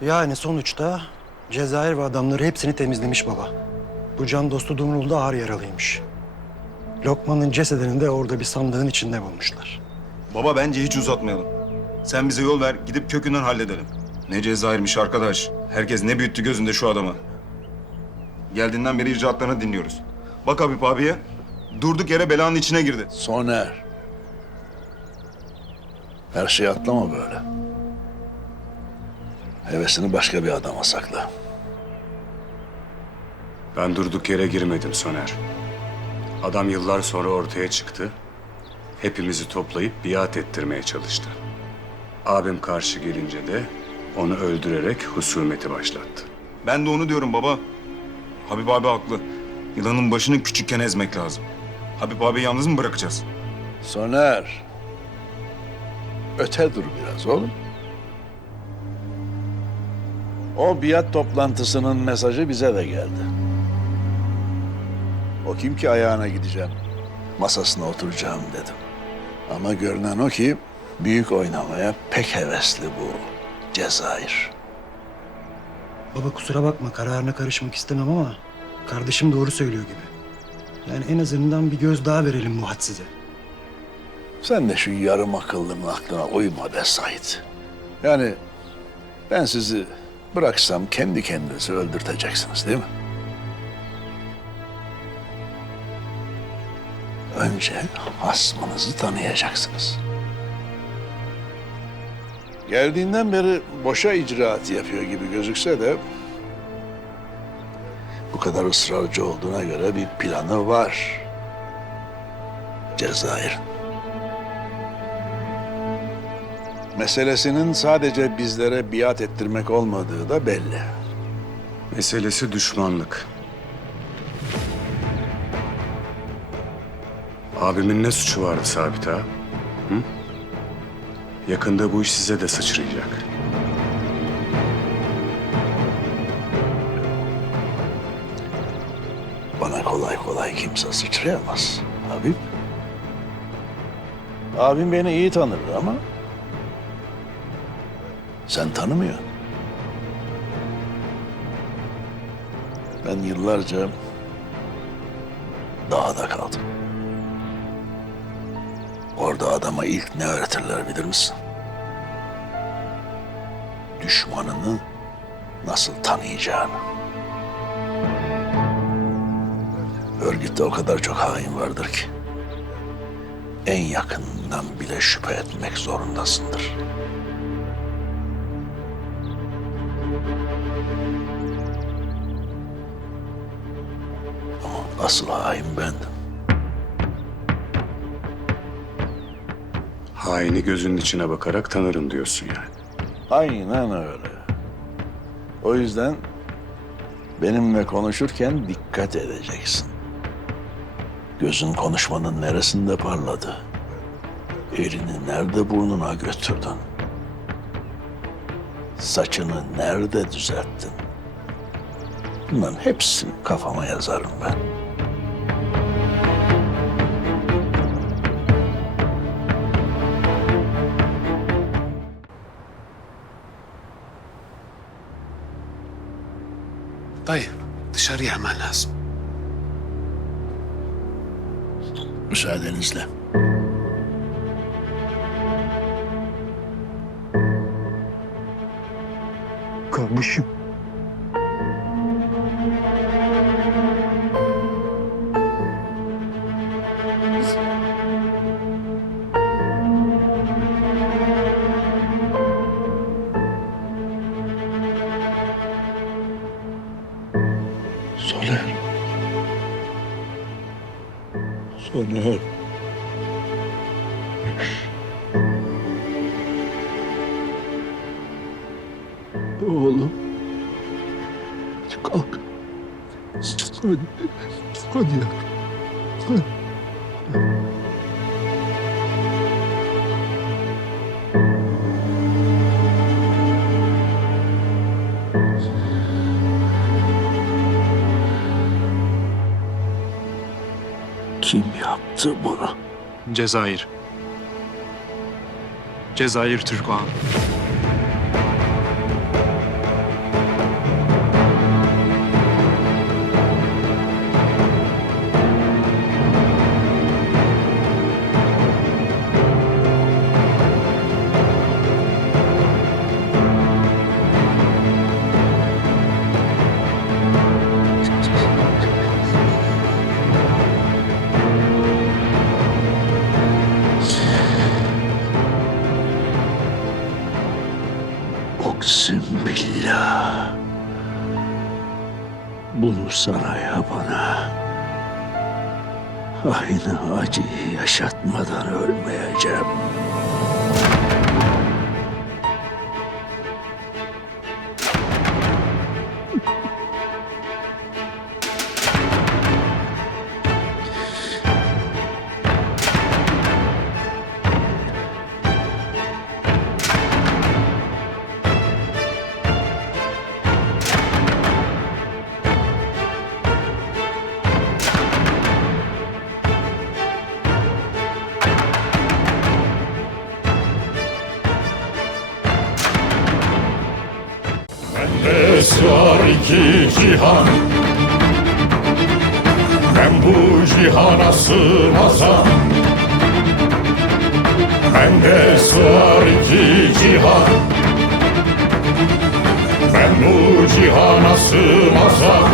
Yani sonuçta Cezayir ve adamları hepsini temizlemiş baba. Bu can dostu Dumrul da ağır yaralıymış. Lokman'ın cesedini de orada bir sandığın içinde bulmuşlar. Baba bence hiç uzatmayalım. Sen bize yol ver, gidip kökünden halledelim. Ne Cezayir'miş arkadaş. Herkes ne büyüttü gözünde şu adamı. Geldiğinden beri icraatlarını dinliyoruz. Bak Habib abiye, durduk yere belanın içine girdi. Soner. Her şeyi atlama böyle. Hevesini başka bir adama sakla. Ben durduk yere girmedim Soner. Adam yıllar sonra ortaya çıktı. Hepimizi toplayıp biat ettirmeye çalıştı. Abim karşı gelince de onu öldürerek husumeti başlattı. Ben de onu diyorum baba. Habib abi haklı. Yılanın başını küçükken ezmek lazım. Habib abi yalnız mı bırakacağız? Soner. Öte dur biraz oğlum. O biat toplantısının mesajı bize de geldi. O kim ki ayağına gideceğim, masasına oturacağım dedim. Ama görünen o ki büyük oynamaya pek hevesli bu Cezayir. Baba kusura bakma kararına karışmak istemem ama kardeşim doğru söylüyor gibi. Yani en azından bir göz daha verelim bu hadsize. Sen de şu yarım akıllının aklına uyma be Sait. Yani ben sizi bıraksam kendi kendinizi öldürteceksiniz değil mi? Önce hasmınızı tanıyacaksınız. Geldiğinden beri boşa icraat yapıyor gibi gözükse de... ...bu kadar ısrarcı olduğuna göre bir planı var. Cezayir'in. Meselesinin sadece bizlere biat ettirmek olmadığı da belli. Meselesi düşmanlık. Abimin ne suçu vardı Sabit ağa? Hı? Yakında bu iş size de sıçrayacak. Bana kolay kolay kimse sıçrayamaz. Habib. Abim beni iyi tanır ama... Sen tanımıyorsun. Ben yıllarca dağda kaldım. Orada adama ilk ne öğretirler bilir misin? Düşmanını nasıl tanıyacağını. Örgütte o kadar çok hain vardır ki. En yakından bile şüphe etmek zorundasındır. Ama asıl hain bendim. Haini gözünün içine bakarak tanırım diyorsun yani. Aynen öyle. O yüzden benimle konuşurken dikkat edeceksin. Gözün konuşmanın neresinde parladı? Elini nerede burnuna götürdün? Saçını nerede düzelttin? Bunların hepsini kafama yazarım ben. Dayı dışarıya hemen lazım. Müsaadenizle. Kardeşim. Soner. Soner. Kalk. Hadi. Hadi ya. Kim yaptı bunu? Cezayir. Cezayir Türk ağam. Billah. Bunu sana yapana aynı acıyı yaşatmadan ölmeyeceğim. Bende var iki cihan. Ben bu cihana sığmazam. Bende var iki cihan. Ben bu cihana sığmazam